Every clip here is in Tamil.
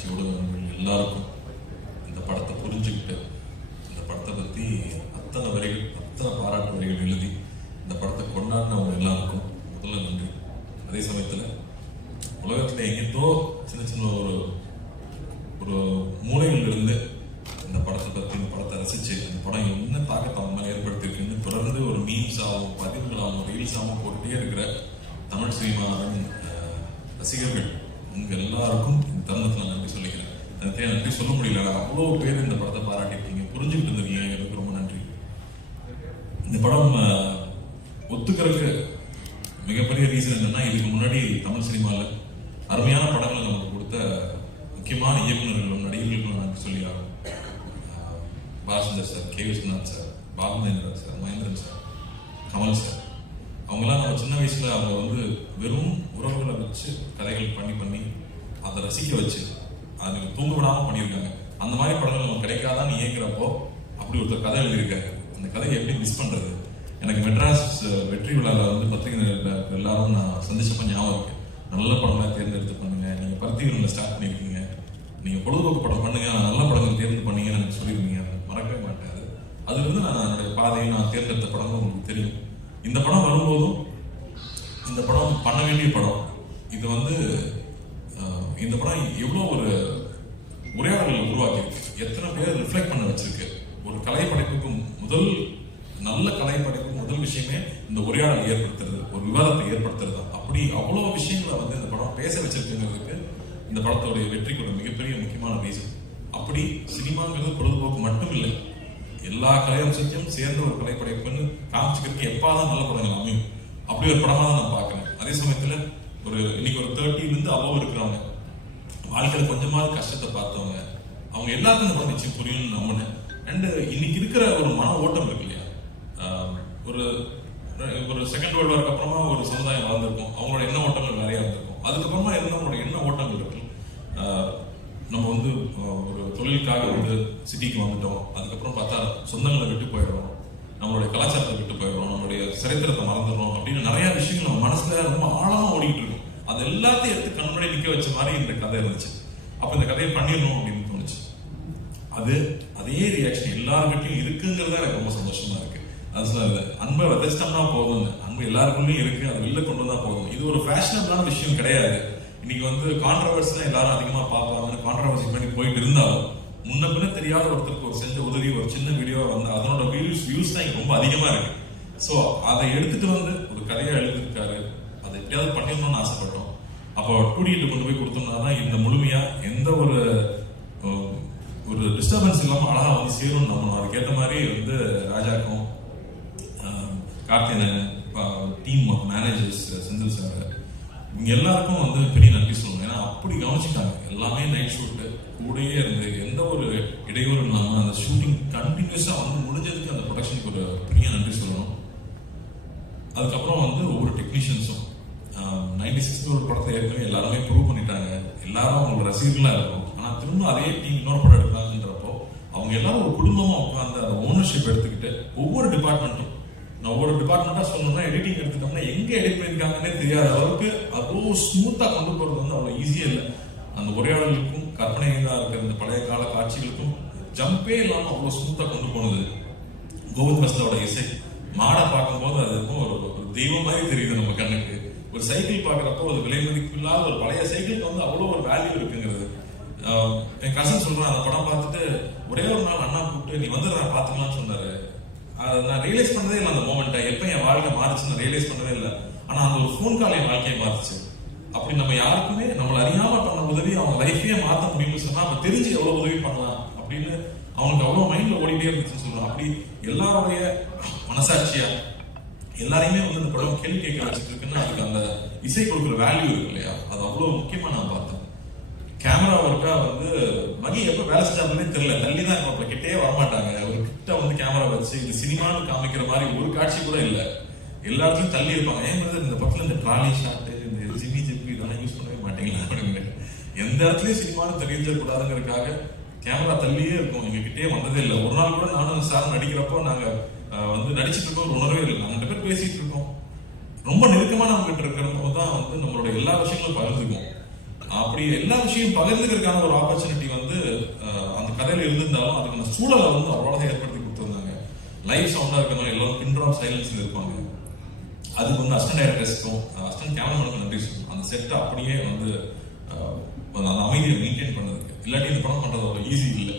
தொலைக்காட்சி ஊடகங்கள் எல்லாருக்கும் இந்த படத்தை புரிஞ்சுக்கிட்டு இந்த படத்தை பற்றி அத்தனை வரிகள் அத்தனை பாராட்டு வரிகள் எழுதி இந்த படத்தை கொண்டாடினவங்க எல்லாருக்கும் முதல்ல நன்றி. அதே சமயத்தில் உலகத்தில் எங்கிட்டோ சின்ன சின்ன ஒரு மூலைகள் இருந்து இந்த படத்தை பற்றி இந்த படத்தை ரசிச்சு இந்த படம் என்ன தாக்கத்தை அவங்க மேலே ஏற்படுத்தியிருக்குன்னு தொடர்ந்து ஒரு மீம்ஸாகவும் பதிவுகளாகவும் ரீல்ஸாகவும் போட்டுட்டே இருக்கிற தமிழ் சினிமாவின் ரசிகர்கள் உங்க எல்லாருக்கும் இந்த தருணத்தில் நான் நன்றி சொல்லிக்கிறேன். எனக்கு நன்றி சொல்ல முடியல, அவ்வளோ பேர் இந்த படத்தை பாராட்டியிருக்கீங்க, புரிஞ்சுக்கிட்டு இருந்தீங்க, எனக்கு ரொம்ப நன்றி. இந்த படம் ஒத்துக்கிறதுக்கு மிகப்பெரிய ரீசன் என்னன்னா, இதுக்கு முன்னாடி தமிழ் சினிமாவில் அருமையான படங்களை நமக்கு கொடுத்த முக்கியமான இயக்குநர்களும் நடிகர்களுக்கும் நன்றி சொல்லி ஆகும். Balachander sir, K Viswanath sir, Babu Mahendra sir, Mahendran sir, Kamal sir, அவங்களாம் நம்ம சின்ன வயசுல அவங்க வெறும் உறவுகளை வச்சு கதைகள் பண்ணி அதை ரசிக்க வச்சு அது தூங்க விடாம பண்ணியிருக்காங்க. அந்த மாதிரி படங்கள் நமக்கு கிடைக்காதான்னு இயங்குறப்போ அப்படி ஒருத்தர் கதை எழுதியிருக்காரு. அந்த கதையை எப்படி மிஸ் பண்றது? எனக்கு மெட்ராஸ் வெற்றி விழாவில் பத்திரிகை எல்லாரும் நான் சந்திச்சப்ப ஞாபகம் இருக்கு. நல்ல படங்களை தேர்ந்தெடுத்து பண்ணுங்க, நீங்க பருத்திகளில் ஸ்டார்ட் பண்ணியிருக்கீங்க, நீங்க பொழுதுபோக்கு படம் பண்ணுங்க, நல்ல படங்கள் தேர்ந்து பண்ணீங்கன்னு எனக்கு சொல்லியிருந்தீங்க. மறக்கவே மாட்டேன். அதுல நான் என்னுடைய பாதையை நான் தேர்ந்தெடுத்த படங்கள் உங்களுக்கு தெரியும். இந்த படம் வரும்போதும் இந்த படம் பண்ண வேண்டிய படம். இது இந்த படம் எவ்வளோ ஒரு உரையாடல்களை உருவாக்கியிருக்கு, எத்தனை பேர் ரிஃப்ளெக்ட் பண்ண வச்சிருக்கு. ஒரு கலை படைப்புக்கும் நல்ல கலை படைப்புக்கும் முதல் விஷயமே இந்த உரையாடல் ஏற்படுத்துறது, ஒரு விவாதத்தை ஏற்படுத்துறது. அப்படி அவ்வளோ விஷயங்களை இந்த படம் பேச வச்சிருக்குங்கிறதுக்கு இந்த படத்தோடைய வெற்றிக்கு ஒரு மிகப்பெரிய முக்கியமான ரீசன். அப்படி சினிமாங்கிறது பொழுதுபோக்கு மட்டும் இல்லை, எல்லா கலை அம்சத்தையும் சேர்ந்த ஒரு கலைப்படைப்புன்னு காமிச்சுக்கிறதுக்கு எப்பாதான் நல்ல படங்கள் அமையும். அப்படி ஒரு படமா தான் நான் பார்க்கணும். அதே சமயத்துல இன்னைக்கு ஒரு 30 அவ்வளவு இருக்கிறவங்க, வாழ்க்கையில கொஞ்சமாவது கஷ்டத்தை பார்த்தவங்க, அவங்க எல்லாருக்கும் இந்த படம் நிச்சயம் புரியும்னு நம்பினேன். அண்ட் இன்னைக்கு இருக்கிற ஒரு மன ஓட்டம் இருக்கு இல்லையா, ஒரு செகண்ட் வேர்ல்டு வார்க்கு அப்புறமா ஒரு சமுதாயம் வளர்ந்துருக்கும், அவங்களோட எண்ண ஓட்டங்கள் நிறைய இருந்திருக்கும். அதுக்கப்புறமா இருந்தவங்களோட எண்ண ஓட்டங்கள் இருக்கு. நம்ம ஒரு தொழிலுக்காக சிட்டிக்கு வந்துட்டோம், அதுக்கப்புறம் பார்த்தா சொந்தங்களை விட்டு போயிடுறோம், நம்மளுடைய கலாச்சாரத்தை விட்டு போயிடுறோம், நம்மளுடைய சரித்திரத்தை மறந்துடுறோம் அப்படின்னு நிறைய விஷயங்கள் நம்ம மனசுல ரொம்ப ஆழமா ஓடிட்டு இருக்கும். அது எல்லாத்தையும் எடுத்து கண்முறை நிக்க வச்ச மாதிரி இந்த கதை இருந்துச்சு. அப்ப இந்த கதையை பண்ணிடணும் அப்படின்னு தோணுச்சு. அதே ரியாக்ஷன் எல்லாருக்கிட்டையும் இருக்குங்கிறத எனக்கு ரொம்ப சந்தோஷமா இருக்கு. அது அன்பை விதைச்சிட்டோம்னா போதும், அன்பு எல்லாருக்குள்ளயும் இருக்கு, அதை வெளில கொண்டு வந்தா போதும். இது ஒரு ஃபேஷனபிளான விஷயம் கிடையாது. இன்னைக்கு கான்ட்ரவர்சி தான் எல்லாரும் அதிகமா பார்ப்பாங்க. கான்ட்ரவர்சி பண்ணி போயிட்டு இருந்தாலும் முன்ன பின்ன தெரியாத ஒருத்தருக்கு ஒரு செஞ்ச உதவி, ஒரு சின்ன வீடியோ அதனோட வியூஸ் தான் ரொம்ப அதிகமா இருக்கு. ஸோ அதை எடுத்துட்டு ஒரு கதையை எழுதிருக்காரு, அதை எப்படியாவது பண்ணிடணும்னு ஆசைப்பட்டோம். அப்போ 2D கொண்டு போய் கொடுத்தோம்னா தான் இந்த முழுமையா எந்த ஒரு டிஸ்டர்பன்ஸ் இல்லாம அழகா சேரும். நம்ம அதுக்கேற்ற மாதிரி ராஜாக்கும் Karthikeyan team managers Senthil sir இங்க எல்லாருக்கும் பெரிய நன்றி சொல்லணும். ஏன்னா அப்படி கவனிச்சுட்டாங்க. எல்லாமே நைட் ஷூட்டு கூடயே இருந்து எந்த ஒரு இடையூறு இல்லாம அந்த ஷூட்டிங் கண்டினியூஸா முடிஞ்சதுக்கு அந்த ப்ரொடக்ஷனுக்கு ஒரு பெரிய நன்றி சொல்லணும். அதுக்கப்புறம் ஒவ்வொரு டெக்னீஷியன்ஸும் 96 ஒரு படத்தை ஏற்கனவே எல்லாருமே ப்ரூவ் பண்ணிட்டாங்க, எல்லாரும் அவங்களோட ரசிகர்களா இருக்கும். ஆனா திரும்ப அதே டீம் இன்னொரு படம் எடுக்கிறாங்கன்றப்போ அவங்க எல்லாரும் ஒரு குடும்பமா உட்காந்து அந்த ஓனர்ஷிப் எடுத்துக்கிட்டு ஒவ்வொரு டிபார்ட்மெண்ட்டும், நான் ஒவ்வொரு டிபார்ட்மெண்டா சொல்லணும்னா எடிட்டிங் எடுத்துட்டோம்னா எங்க எடிட் பண்ணிருக்காங்கன்னே தெரியாத அளவுக்கு அவ்வளோ ஸ்மூத்தா கொண்டு போறது அவ்வளவு ஈஸியா இல்லை. அந்த உரையாடலுக்கும் கற்பனையா இருக்கிற இந்த பழைய கால காட்சிகளுக்கும் ஜம்பே இல்லாம அவ்வளவு ஸ்மூத்தா கொண்டு போனது. கோவிந்த் பஸ்லோட இசை மாடை பார்க்கும்போது அது ஒரு தெய்வம் மாதிரி தெரியுது நம்ம கண்ணுக்கு. ஒரு சைக்கிள் பாக்குறப்போ அது விலை மதிப்பு இல்லாத ஒரு பழைய சைக்கிளுக்கு அவ்வளவு ஒரு வேல்யூ இருக்குங்கிறது. என் கசன் சொல்றான், அந்த படம் பார்த்துட்டு ஒரே ஒரு நாள் அண்ணா கூப்பிட்டு நீ நான் பாத்துக்கலாம்னு சொன்னாரு. அதை நான் ரியலைஸ் பண்ணதே இல்லை. அந்த மோமெண்ட்டை எப்ப என் வாழ்க்கை மாறிச்சுன்னு ரியலைஸ் பண்ணவே இல்லை. ஆனா அந்த ஒரு ஃபோன் கால் என் வாழ்க்கையை மாறிச்சு. அப்படி நம்ம யாருக்குமே நம்மள அறியாம பண்ண உதவி அவங்க லைஃபையே மாற்ற முடியும்னு சொன்னா நம்ம தெரிஞ்சு எவ்வளவு உதவி பண்ணலாம் அப்படின்னு அவனுக்கு அவ்வளவு மைண்ட்ல ஓடிட்டே இருந்துச்சுன்னு சொல்றான். அப்படி எல்லாருடைய மனசாட்சியா எல்லாரையுமே இந்த படம் கேள்வி கேட்க வச்சுட்டு இருக்குன்னா அதுக்கு அந்த இசை கொடுக்குற வேல்யூ இருக்கு இல்லையா, அது அவ்வளவு முக்கியமா நான் பார்த்தேன். கேமரா ஒர்க்கா மகி எப்ப வேலை செஞ்சாருன்னே தெரியல, தள்ளிதான் இருப்பாப்ல, கிட்டே வரமாட்டாங்க. ஒரு கிட்ட கேமரா வச்சு இது சினிமான்னு காமிக்கிற மாதிரி ஒரு காட்சி கூட இல்லை, எல்லா இடத்துலயும் தள்ளி இருப்பாங்க. ஏன் இந்த படத்துல இந்த ட்ராலி ஷாட்டு, இந்த ஜிம்மி ஜிப்பி இதெல்லாம் யூஸ் பண்ணவே மாட்டீங்களா அப்படின்னு எந்த இடத்துலயும் சினிமான்னு தெரிஞ்சிடக்கூடாதுங்கிறதுக்காக கேமரா தள்ளியே இருக்கும். எங்க கிட்டே வந்ததே இல்லை. ஒரு நாள் கூட நானும் சார் நடிக்கிறப்போ நாங்க நடிச்சிட்டு இருக்கோம், ஒரு உணர்வே இல்லை. நாங்க 2 பேர் பேசிட்டு இருக்கோம், ரொம்ப நெருக்கமா நம்ம கிட்ட இருக்கிறப்போ தான் நம்மளோட எல்லா விஷயங்களும் பகிர்ந்துக்கும். அப்படி எல்லா விஷயம் பகிர்ந்துக்கிறதுக்கான ஒரு ஆப்பர்ச்சுனிட்டி வந்து அந்த கதையில இருந்திருந்தாலும் அதுக்கான சூழலை வந்து அவ்வளவு ஏற்படுத்தி கொடுத்துருந்தாங்க. லைவ் சவுண்டா இருக்கணும், எல்லாரும் பின் ட்ராப் சைலன்ஸ்ல இருப்பாங்க. அதுக்கு வந்து அசிஸ்டன்ட் டைரக்டர்ஸ்க்கும் அசிஸ்டன்ட் கேமராமேனுக்கும் நன்றி சொல்லணும். அந்த செட்டை அப்படியே வந்து அந்த அமைதியை மெயின்டைன் பண்ணதுக்கு. இல்லாட்டி இந்த படம் பண்றது அவ்வளோ ஈஸி இல்லை.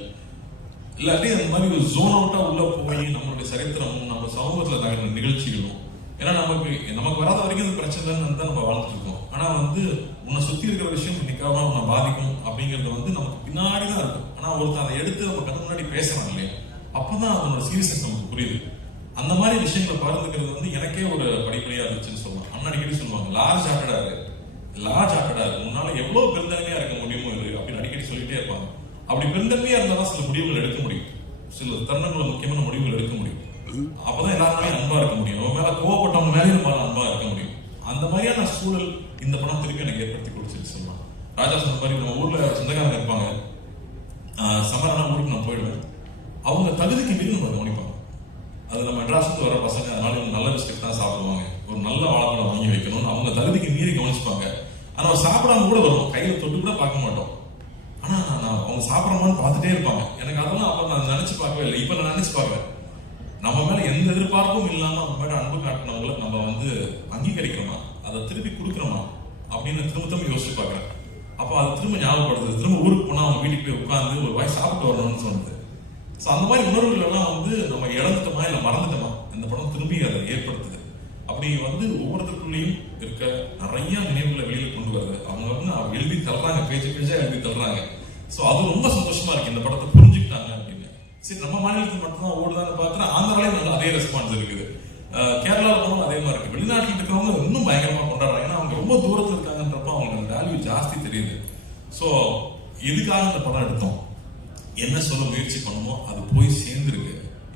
இல்லாட்டி அந்த மாதிரி ஒரு ஜோன் அவுட்டா உள்ள போய் நம்மளுடைய சரித்திரமும் நம்ம சமூகத்தில் நடக்கிற நிகழ்ச்சிகளும், ஏன்னா நமக்கு வராத வரைக்கும் இது பிரச்சனைன்னு தான் நம்ம வாழ்ந்துட்டு இருக்கோம். ஆனா வந்து உன்னை சுத்தி இருக்கிற விஷயம் இன்னைக்காக உன்னை பாதிக்கும் அப்படிங்கிறது வந்து நமக்கு பின்னாடி தான் இருக்கும். ஆனா ஒருத்தர் அதை எடுத்து நம்ம கண்ணு முன்னாடி பேசுறான் இல்லையா, அப்பதான் அதனோட சீரியஸ்னஸ் நமக்கு புரியுது. அந்த மாதிரி விஷயங்களை பகிர்ந்துக்கிறது வந்து எனக்கே ஒரு படிப்படியா இருந்துச்சுன்னு சொல்லலாம். அண்ணா அடிக்கடி சொல்லுவாங்க, லார்ஜ் ஆர்டடா இருக்கு, உன்னால எவ்வளவு பெருந்தன்மையா இருக்க முடியுமோ இது அப்படின்னு அடிக்கடி சொல்லிட்டே இருப்பாங்க. அப்படி பெருந்தன்மையா இருந்தாலும் சில முடிவுகள் எடுக்க முடியும், சில தருணங்களை முக்கியமான முடிவுகள் எடுக்க முடியும். அப்பதான் எல்லாருமே அன்பா இருக்க முடியும். நம்ம மேல கோவப்பட்டவங்க மேலே நம்ம அன்பா இருக்க முடியும். அந்த மாதிரியான சூழல் இந்த படம் திருப்பி எனக்கு ஏற்படுத்தி கொடுத்துன்னு சொல்லலாம். ராஜா சொன்ன மாதிரி நம்ம ஊர்ல சொந்தக்காரங்க இருப்பாங்க, சமரான ஊருக்கு நான் போயிடுவேன், அவங்க தகுதிக்கு மீறி நம்ம கவனிப்பாங்க. அது நம்ம மெட்ராஸ்க்கு வர பசங்க, அதனால இவங்க நல்ல பிஸ்கட் தான் சாப்பிடுவாங்க, ஒரு நல்ல வாழைப்பழம் வாங்கி வைக்கணும்னு அவங்க தகுதிக்கு மீறி கவனிச்சுப்பாங்க. ஆனா சாப்பிடாம கூட வரும், கையில தொட்டு கூட பார்க்க மாட்டோம். ஆனா நான் அவங்க சாப்பிடறான்னு பார்த்துட்டே இருப்பாங்க. எனக்கு அதெல்லாம் அப்ப நான் நினைச்சு பார்க்கவே இல்லை, இப்ப நான் நினைச்சு பார்க்கிறேன். நம்ம மேல எந்த எதிர்பார்ப்பும் இல்லாம நம்ம மேல அன்பு காட்டினவங்களை நம்ம வந்து அங்கீகரிக்கிறோமா, அதை திருப்பி கொடுக்குறோமா அப்படின்னு திரும்ப யோசிச்சு பார்க்கிறேன். அப்போ அது திரும்ப ஞாபகப்படுது, திரும்ப ஊருக்கு போனா அவங்க வீட்டுக்கு போய் உட்காந்து ஒரு வாய் சாப்பிட்டு வரணும்னு சொன்னது. ஸோ அந்த மாதிரி உணர்வுகள் எல்லாம் வந்து நம்ம இழந்துட்டோமா இல்லை மறந்துட்டோமா, இந்த படம் திரும்பி அதை ஏற்படுத்துது. அப்படி வந்து ஒவ்வொருத்தருக்குள்ளேயும் இருக்க நிறைய நினைவுகளை வெளியில கொண்டு வருது. அவங்க வந்து எழுதி தள்ளுறாங்க, பேச்சா எழுதி தள்ளுறாங்க. ஸோ அது ரொம்ப சந்தோஷமா இருக்கு, இந்த படத்தை புரிஞ்சுக்கிட்டாங்க அப்படின்னு. சரி, நம்ம மாநிலத்தில் மட்டும்தான் ஓடுதான்னு பார்த்தா ஆந்திராலையும் நல்லா அதே ரெஸ்பான்ஸ் இருக்குது, கேரளாவில் போனோம் அதே மாதிரி இருக்கு. வெளிநாட்டில் இருக்கிறவங்க இன்னும் பயங்கரமா கொண்டாடுறாங்க, ஏன்னா அவங்க ரொம்ப தூரத்தில் இருக்காங்கன்றப்ப அவங்களுக்கு வேல்யூ ஜாஸ்தி தெரியுது. ஸோ எதுக்காக இந்த படம் எடுத்தோம், என்ன சொல்ல முயற்சி பண்ணணுமோ அது போய் சேர்ந்துருக்கு.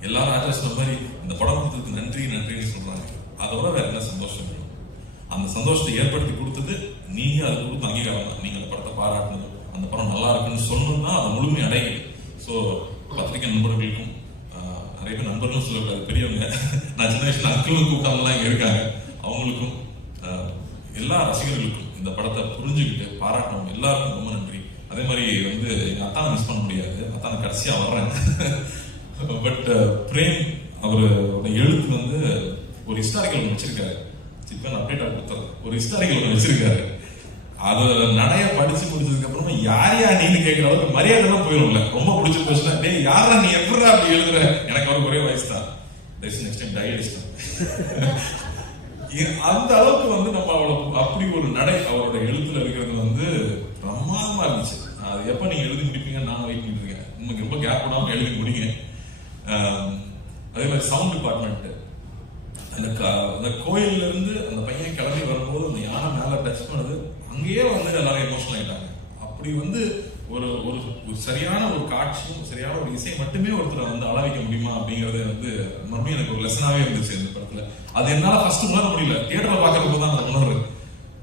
எல்லாரும் ராஜா சொன்ன மாதிரி இந்த படம் கொடுத்ததுக்கு நன்றின்னு சொல்றாங்க. அதோட வேற என்ன சந்தோஷம் வேணும்? அந்த சந்தோஷத்தை ஏற்படுத்தி கொடுத்தது நீங்க, அது கொடுத்த அங்கீகாரம் தான். நீங்க அந்த படத்தை பாராட்டணும், அந்த படம் நல்லா இருக்குன்னு சொல்லணும்னா அதை முழுமை அடையுது. ஸோ பத்திரிகை நண்பர்களுக்கும், நிறைய பேர் நண்பர்களும் சொல்லக்கூடாது, பெரியவங்க, நான் சின்ன வயசுல அங்கிளும் கூப்பிட்டவங்கலாம் இங்க இருக்காங்க, அவங்களுக்கும் எல்லா ரசிகர்களுக்கும் இந்த படத்தை புரிஞ்சுக்கிட்டு பாராட்டணும் எல்லாருக்கும் ரொம்ப நன்றி. அதே மாதிரி வந்து எங்க அத்தானை மிஸ் பண்ண முடியாது, அத்தானை கடைசியா வர்றேன். பட் பிரேம் அவரு எழுத்து வந்து ஒரு ஹிஸ்டாரிக்கல் ஒன்று வச்சிருக்காரு, சிக்கன் அப்டேட்டா கொடுத்தாரு, ஒரு ஹிஸ்டாரிக்கல் ஒன்று வச்சிருக்காரு. அது நடைய படிச்சு முடிச்சதுக்கு அப்புறமா யாரையா நீன்னு கேட்கிற அளவுக்கு மரியாதை தான் போயிடும்ல. ரொம்ப பிடிச்சி போச்சுன்னா, டேய் யாரா நீ எப்படா அப்படி எழுதுற, எனக்கு அவருக்கு ஒரே வயசு தான், நெக்ஸ்ட் டைம் டை அடிச்சிட்டேன். அந்த அளவுக்கு வந்து நம்ம அவ்வளவு அப்படி ஒரு நடை அவரோட எழுத்துல இருக்கிறது வந்து பிரமாதமா இருந்துச்சு. அது எப்ப நீங்க எழுதி முடிப்பீங்கன்னு நான் வெயிட் பண்ணிட்டு இருக்கேன். உங்களுக்கு ரொம்ப கேப் விடாம எழுதி முடிங்க. அதே மாதிரி சவுண்ட் டிபார்ட்மெண்ட், அந்த கோயில்ல இருந்து அந்த பையன் கிளம்பி வரும்போது அந்த யானை மேல டச் பண்ணது, அங்கேயே வந்து எல்லாரும் எமோஷனல் ஆயிட்டாங்க. அப்படி வந்து ஒரு ஒரு சரியான ஒரு காட்சியும் சரியான ஒரு இசை மட்டுமே ஒருத்தரை வந்து அளவிக்க முடியுமா அப்படிங்கறது வந்து மறுபடியும் எனக்கு ஒரு லெசனாவே இருந்துச்சு இந்த படத்துல. அது என்னால ஃபர்ஸ்ட் உணர முடியல, தியேட்டர்ல பாக்குறப்ப தான் நான் உணர்றேன்.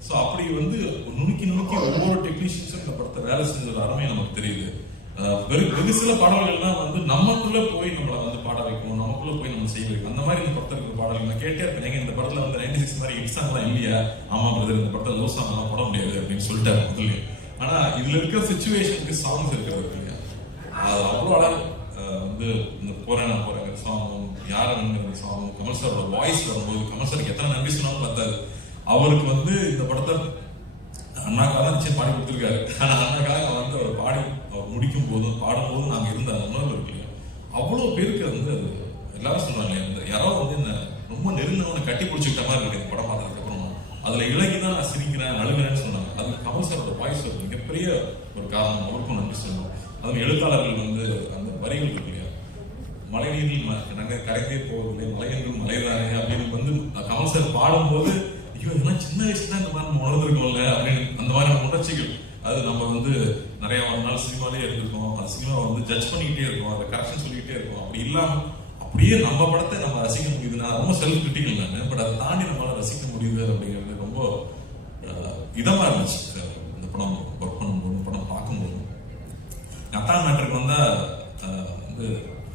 ஸோ அப்படி வந்து நுணுக்கி ஒவ்வொரு டெக்னீஷியன்ஸும் இந்த படத்தை வேலை செஞ்சது அருமை நமக்கு தெரியுது. வெகு சில பாடல்கள்லாம் வந்து நமக்குள்ள போய் நம்மளை வந்து பாட வைக்கணும், நமக்குள்ள போய் நம்ம செய்ய வைக்கணும். அந்த மாதிரி இந்த படத்தில் இருக்கிற பாடல்கள் நான் கேட்டே இருப்பேன். இந்த படத்துல வந்து 96 மாதிரி ஹிட் சாங்லாம் இல்லையா? ஆமா பிரதர், இந்த படத்தில் லவ் சாங்லாம் போட முடியாது அப்படின்னு சொல்லிட்டாரு முதல்ல. ஆனா இதுல இருக்கிற சிச்சுவேஷனுக்கு சாங்ஸ் இருக்கிறது இல்லையா, அது அவ்வளோ அழகு. வந்து இந்த போறேன் சாங்கும், யாருங்கிற சாங்கும், கமல் சாரோட வாய்ஸ் வரும்போது, கமல் சாருக்கு எத்தனை நன்றி சொன்னாலும் பார்த்தாரு. அவருக்கு வந்து இந்த படத்தை அண்ணாக்காக நிச்சயம் பாடி கொடுத்துருக்காரு. ஆனா அண்ணாக்காக வந்து அவர் பாடி அவர் முடிக்கும் போதும் பாடும்போதும் நாங்க இருந்த அந்த உணர்வு இருக்கு இல்லையா, அவ்வளவு பேருக்கு வந்து அது எல்லாரும் சொல்றாங்க. யாரோ வந்து என்ன ரொம்ப நெருங்கினவனை கட்டி பிடிச்சிக்கிட்ட மாதிரி இருக்கு இந்த படம் பார்த்ததுக்கு அப்புறமா. அதுல இலகிதான் நான் சிரிக்கிறேன் அழுகிறேன்னு சொன்னாங்க. அது கமல் சாரோட வாய்ஸ் ஒரு மிகப்பெரிய ஒரு காரணம், அவருக்கும் நன்றி சொல்லணும். அதுவும் எழுத்தாளர்கள் வந்து அந்த வரிகள் இருக்கு இல்லையா, மழை நீரில் நாங்க கரைக்கே போவதில்லை, மலையென்றும் மலைதானே அப்படின்னு வந்து கமல் சார் பாடும்போது, ஐயோ இதெல்லாம் சின்ன வயசுல இந்த மாதிரி நம்ம உணர்ந்துருக்கோம்ல அப்படின்னு அந்த மாதிரியான உணர்ச்சிகள். அது நம்ம வந்து நிறைய நாள் சினிமாலே எடுத்துருக்கோம், அந்த சினிமாவை வந்து ஜட்ஜ் பண்ணிக்கிட்டே இருக்கோம், அதை கரெக்ஷன் சொல்லிக்கிட்டே இருக்கோம். அப்படி இல்லாம அப்படியே நம்ம படத்தை நம்ம ரசிக்க முடியுதுன்னா ரொம்ப செல்ஃப் கிரிட்டிக்கல் நான், பட் அதை தாண்டி நம்மளால ரசிக்க முடியுது அப்படிங்கிறது ரொம்ப இதமா இருந்துச்சு. இந்த படம் ஒர்க் பண்ணும்போது, படம் பார்க்கும்போது. அத்தான் மேட்டருக்கு வந்தா வந்து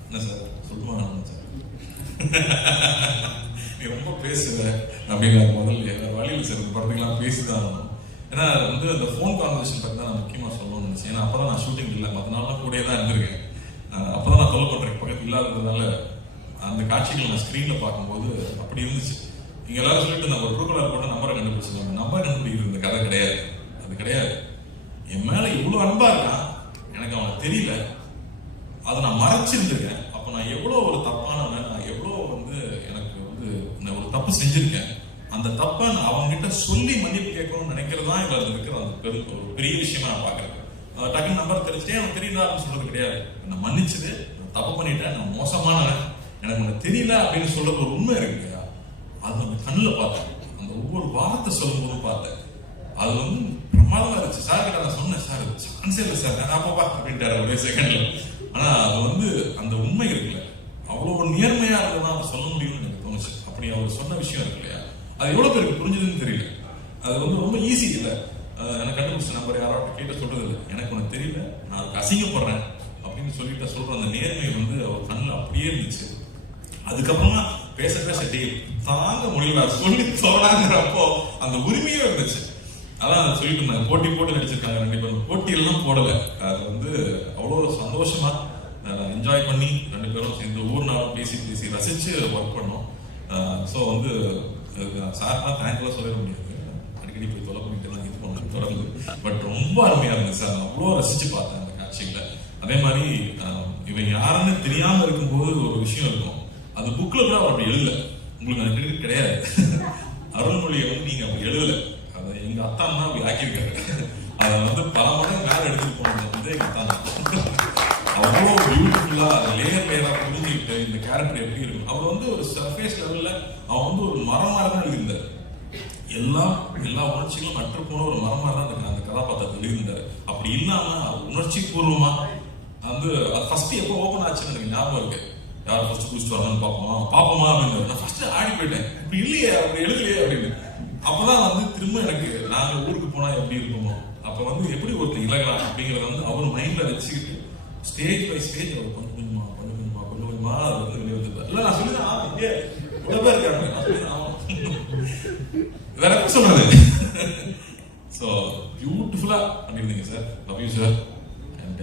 என்ன சார் சொல்லுவாங்க சார், நீ ரொம்ப பேசுவ அப்படிங்கிற முதல்ல வழியில் சார் இந்த படத்துக்கெல்லாம் பேசிதான். ஏன்னா வந்து அந்த ஃபோன் கான்வர்சேஷன் பற்றி தான் நான் முக்கியமாக சொல்லணும்னு நினச்சேன். ஏன்னா அப்போ தான் நான் ஷூட்டிங் இல்லை, மற்ற நாள்லாம் கூடயே தான் இருந்திருக்கேன். அப்போ தான் நான் தொலை பண்ணுறேன் பக்கத்தில் இல்லாததுனால அந்த காட்சிகளை நான் ஸ்க்ரீனில் பார்க்கும்போது அப்படி இருந்துச்சு. இங்கே எல்லாரும் சொல்லிட்டு நான் ஒரு ட்ரூகலர் போட்டு நம்பரை கண்டுபிடிச்சிருவாங்க. நம்பர் கண்டுபிடிக்கிறது இந்த கதை கிடையாது, அது கிடையாது. என் மேலே இவ்வளோ அன்பாக இருக்கான், எனக்கு அவனை தெரியல, அதை நான் மறைச்சிருந்திருக்கேன். அப்போ நான் எவ்வளோ ஒரு தப்பானவன், நான் எவ்வளோ வந்து எனக்கு வந்து நான் ஒரு தப்பு செஞ்சுருக்கேன். அந்த தப்பை நான் அவங்ககிட்ட சொல்லி மன்னிப்பு கேட்கணும்னு நினைக்கிறது தான் இதில் இருக்கிற அந்த ஒரு பெரிய விஷயமா நான் பார்க்குறேன். டக்குன்னு நம்பர் தெரிஞ்சுட்டே அவன் தெரியல அப்படின்னு சொல்றது கிடையாது. நான் மன்னிச்சது, நான் தப்பு பண்ணிட்டேன், நான் மோசமானவன், எனக்கு உனக்கு தெரியல அப்படின்னு சொல்றது ஒரு உண்மை இருக்கு இல்லையா, அது அந்த கண்ணில் பார்த்தேன். அந்த ஒவ்வொரு வார்த்தை சொல்லும் போது பார்த்தேன். அது வந்து பிரமாதமா இருந்துச்சு. சார் கிட்ட நான் சொன்னேன், சார் சான்ஸே இல்லை சார், நான் அப்பப்பா அப்படின்ட்டாரு ஒரே செகண்ட்ல. ஆனா அது வந்து அந்த உண்மை இருக்குல்ல, அவ்வளோ ஒரு நேர்மையா இருந்ததான் அதை சொல்ல முடியும்னு எனக்கு தோணுச்சு. அப்படி அவர் சொன்ன விஷயம் இருக்கு இல்லையா, அது எவ்வளவு பேருக்கு புரிஞ்சதுன்னு தெரியல. அது வந்து ரொம்ப ஈஸி இல்லை. எனக்கு கண்டுபிடிச்ச நம்பர் யாராவது கேட்ட சொல்றது இல்லை, எனக்கு ஒன்று தெரியல, நான் அதுக்கு அசிங்கப்படுறேன் அப்படின்னு சொல்லிட்டு சொல்ற அந்த நேர்மை வந்து அவர் கண்ணில் அப்படியே இருந்துச்சு. அதுக்கப்புறமா பேச பேச டே தாங்க முடியல சொல்லி சொல்லலாங்கிறப்போ அந்த உரிமையும் இருந்துச்சு. அதான் சொல்லிட்டு இருந்தாங்க, போட்டி போட்டு நடிச்சிருக்காங்க ரெண்டு பேரும். போட்டியெல்லாம் போடல, அது வந்து அவ்வளோ சந்தோஷமா என்ஜாய் பண்ணி ரெண்டு பேரும் சேர்ந்து ஒவ்வொரு நாளும் பேசி பேசி ரசிச்சு ஒர்க் பண்ணோம். ஸோ வந்து சார்லாம் தேங்க்லாம் சொல்லிட முடியாது, அடிக்கடி போய் தொலை பண்ணிட்டு தான் இது பண்ண தொடர்ந்து. பட் ரொம்ப அருமையா இருந்துச்சு சார், நான் அவ்வளோ ரசிச்சு பார்த்தேன் அந்த காட்சிகளை. அதே மாதிரி இவன் யாருன்னு தெரியாம இருக்கும்போது ஒரு விஷயம் இருக்கும், அது புக்ல கூட அவர் அப்படி எழுதல, உங்களுக்கு அது கிடையாது. அருள்மொழியை வந்து நீங்க அப்படி எழுதல, அதை எங்க அத்தான் தான் அப்படி ஆக்கியிருக்காரு. அதை வந்து பல மடங்கு வேலை எடுத்துட்டு போனது வந்து எங்க அத்தான். அவ்வளோ பியூட்டிஃபுல்லா லேயர் லேயரா புரிஞ்சுக்கிட்டு இந்த கேரக்டர் எப்படி இருக்கும். அவர் வந்து ஒரு சர்ஃபேஸ் லெவல்ல அவன் வந்து ஒரு மரமா தான் எழுதியிருந்தார். எல்லா உணர்ச்சிகளும் அற்று போன ஒரு மரமா தான் அந்த கதாபாத்திரத்தை எழுதியிருந்தாரு. அப்படி இல்லாம உணர்ச்சி பூர்வமா வந்து அது ஃபர்ஸ்ட் எப்போ ஓப்பன் ஆச்சுன்னு எனக்கு ஞாபகம் இருக்கு. யார் ஃபர்ஸ்ட் குடிச்சிட்டு வரணும்னு பாப்போமா அப்படின்னு நான் ஃபர்ஸ்ட் ஆடி போயிட்டேன், இப்படி இல்லையே அப்படி எழுதலையே அப்படின்னு. அப்பதான் வந்து திரும்ப எனக்கு நாங்க ஊருக்கு போனா எப்படி இருக்குமோ, அப்ப வந்து எப்படி ஒருத்தர் இலகலாம் அப்படிங்கறத வந்து அவர் மைண்ட்ல வச்சுக்கிட்டு ஸ்டேஜ் பை ஸ்டேஜ் அவர் கொஞ்சம் கொஞ்சமா அது வந்து வெளியே வந்துருப்பாரு. இல்ல நான் சொல்லிதான் அப்படியே உடம்பே இருக்காங்க வேற என்ன சொல்றது. ஸோ பியூட்டிஃபுல்லா பண்ணியிருந்தீங்க sir, love you sir. And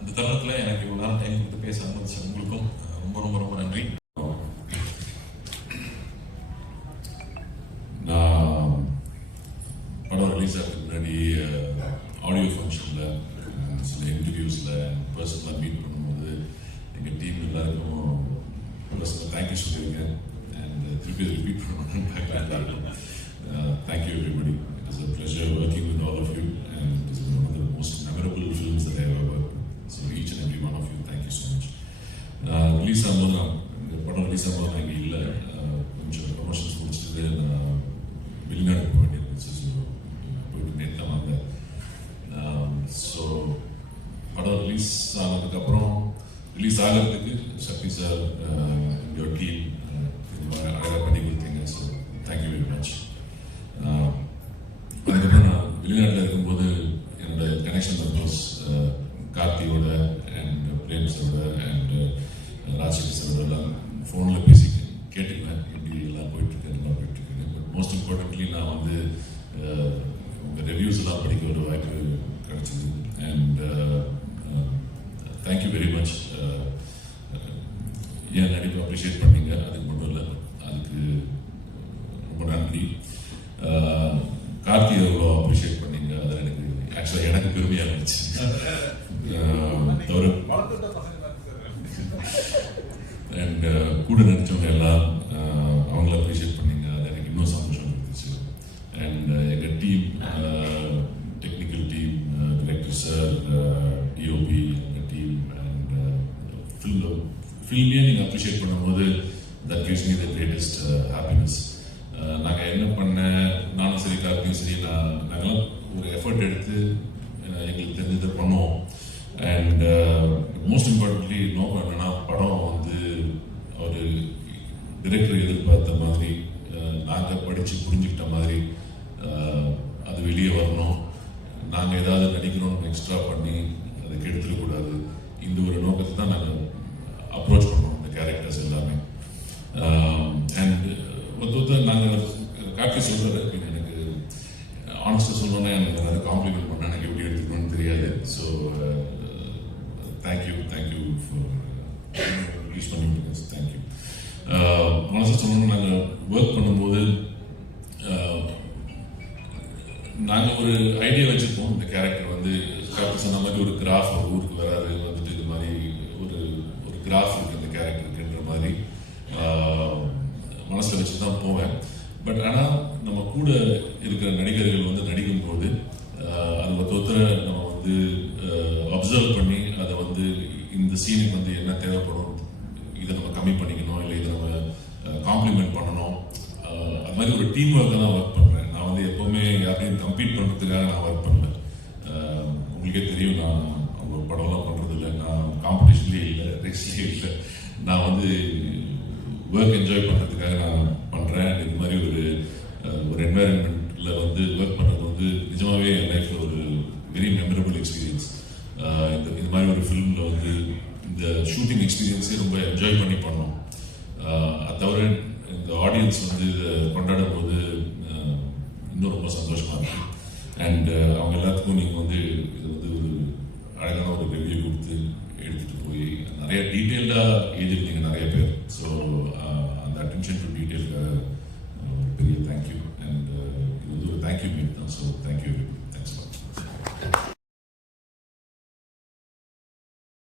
இந்த தருணத்துல எனக்கு இவ்வளவு நேரம் டைம் கொடுத்து பேச அனுமதிச்ச உங்களுக்கும் ரொம்ப ரொம்ப ரொம்ப நன்றி. நான் படம் ரிலீஸ் ஆகிறதுக்கு முன்னாடி ஆடியோ ஃபங்க்ஷனில் சில இன்டர்வியூஸில் பர்சனலாக மீட் பண்ணும்போது எங்கள் டீம் எல்லாருக்கும் பர்சனலாக தேங்க்யூ சொல்லியிருக்கேன். அண்ட் திருப்பி ரிப்பீட் பண்ணணும்னு பார்க்கலாம். Thank you everybody. It is a pleasure working with all of you and it is one of the most memorable films that I have ever worked. So each and every one of you thank you so much. Release ஆகும்போது இந்த படம் ரிலீஸ் ஆகும்போது நான் இங்கே இல்லை, கொஞ்சம் ப்ரொமோஷன்ஸ் முடிச்சுட்டு நான் வெளிநாடு போக வேண்டியிருந்துச்சு. ஸோ போயிட்டு நேற்று தான் வந்தேன். ஸோ படம் ரிலீஸ் ஆனதுக்கப்புறம் ரிலீஸ் ஆகிறதுக்கு சக்தி சார் யுவர் டீம் அழகாக பண்ணி கொடுத்தீங்க. So thank you very much. அதுக்கப்புறம் நான் வெளிநாட்டில் இருக்கும்போது என்னோட கனெக்ஷன் சப்போஸ் கார்த்தியோட அண்ட் பிரேம்ஸோட அண்ட் ராஜசேகரோட எல்லாம் ஃபோனில் பேசி கேட்டுக்குவேன், எப்படி எல்லாம் போயிட்டுருக்கு நல்லா போயிட்டுருக்கு. பட் மோஸ்ட் இம்பார்ட்டன்ட்லி நான் வந்து உங்கள் ரிவ்யூஸ் எல்லாம் படிக்க ஒரு வாய்ப்பு கிடைச்சிது. And thank you very much. ஏன் நடிப்பு அப்ரிஷியேட் பண்ணீங்க, அதுக்கு மட்டும் இல்லை, அதுக்கு ரொம்ப நன்றி. கார்த்திகை எவ்வளோ அப்ரிஷியேட் பண்ணீங்க, அது எனக்கு ஆக்சுவலாக எனக்கு பெருமையாக இருந்துச்சு. அண்ட் கூட நடித்தவங்க எல்லாம் அவங்கள அப்ரிஷியேட் பண்ணீங்க, அது எனக்கு இன்னும் சந்தோஷம் இருந்துச்சு. அண்ட் எங்கள் team, technical team, director sir, DOP, எங்கள் டீம் அண்ட் ஃபில்மே நீங்கள் அப்ரிஷியேட் பண்ணும்போது that gives me the greatest happiness. நாங்கள் என்ன பண்ண, நானும் சரி கார்த்தியும் சரி, நாங்களாம் ஒரு எஃபர்ட் எடுத்து எங்களுக்கு தெரிஞ்சதை பண்ணுவோம். அண்ட் மோஸ்ட் இம்பார்ட்டன்ட்லி நோக்கம் என்னன்னா, படம் வந்து ஒரு டிரெக்டர் எதிர்பார்த்த மாதிரி, நாங்கள் படித்து புரிஞ்சுக்கிட்ட மாதிரி அது வெளியே வரணும். நாங்கள் ஏதாவது நடிக்கணும்னு எக்ஸ்ட்ரா பண்ணி அதை கெடுத்துடக்கூடாது. இந்த ஒரு நோக்கத்தை தான் நாங்கள் அப்ரோச் பண்ணோம் இந்த கேரக்டர்ஸ் எல்லாமே. அண்ட் நாங்கள் கார்த்தி சொல்கிறாரு, எனக்கு ஆனஸ்டாக சொல்லணும்னா எனக்கு நிறைய காம்ப்ளிமெண்ட் யூஸ் பண்ணி விட்டுருக்கேன். தேங்க்யூ. மனசு சொல்லணும், நாங்கள் ஒர்க் பண்ணும்போது நாங்கள் ஒரு ஐடியா வச்சுருப்போம். இந்த கேரக்டர் வந்து கேரக்டர் சொன்ன மாதிரி ஒரு கிராஃப், ஒரு ஊருக்கு வராரு வந்துட்டு இது மாதிரி ஒரு கிராஃப் இருக்குது இந்த கேரக்டருக்குன்ற மாதிரி மனசில் வச்சு தான் போவேன். பட் ஆனால் நம்ம கூட இருக்கிற நடிகர்கள் வந்து நடிக்கும் போது அது ஒருத்தரை நம்ம வந்து அப்சர்வ் பண்ணி அதை வந்து இந்த சீனுக்கு வந்து என்ன தேவைப்படும், இதை நம்ம கம்மி பண்ணிக்கணும், இல்லை இதை நம்ம காம்ப்ளிமெண்ட் பண்ணணும், அது மாதிரி ஒரு டீம் ஒர்க்காக தான் ஒர்க் பண்ணுறேன். நான் வந்து எப்போவுமே யாரையும் கம்பீட் பண்ணுறதுக்காக நான் ஒர்க் பண்ணல. உங்களுக்கே தெரியும், நான் ஒரு படம்லாம் பண்ணுறது இல்லை, நான் காம்படிஷன்லேயே இல்லை, ரேஸ்லேயே இல்லை. நான் வந்து ஒர்க் என்ஜாய் பண்ணுறதுக்காக நான் பண்ணுறேன். இது மாதிரி ஒரு என்வாயன்மெண்ட்டில் வந்து ஒர்க் பண்ணுறது வந்து நிஜமாகவே என் லைஃப்பில் ஒரு வெரி மெமரபிள் எக்ஸ்பீரியன்ஸ். இந்த மாதிரி ஒரு ஃபிலிமில் வந்து இந்த ஷூட்டிங் எக்ஸ்பீரியன்ஸே ரொம்ப என்ஜாய் பண்ணி பண்ணோம். அது தவிர இந்த ஆடியன்ஸ் வந்து இதை கொண்டாடும் போது இன்னும் ரொம்ப சந்தோஷமாக இருக்கும். அண்ட் அவங்க எல்லாத்துக்கும் நீங்கள் வந்து இதை வந்து ஒரு அழகான ஒரு ரிவ்யூ கொடுத்து எடுத்துகிட்டு போய் நிறைய டீட்டெயில்டாக எழுதிருந்தீங்க.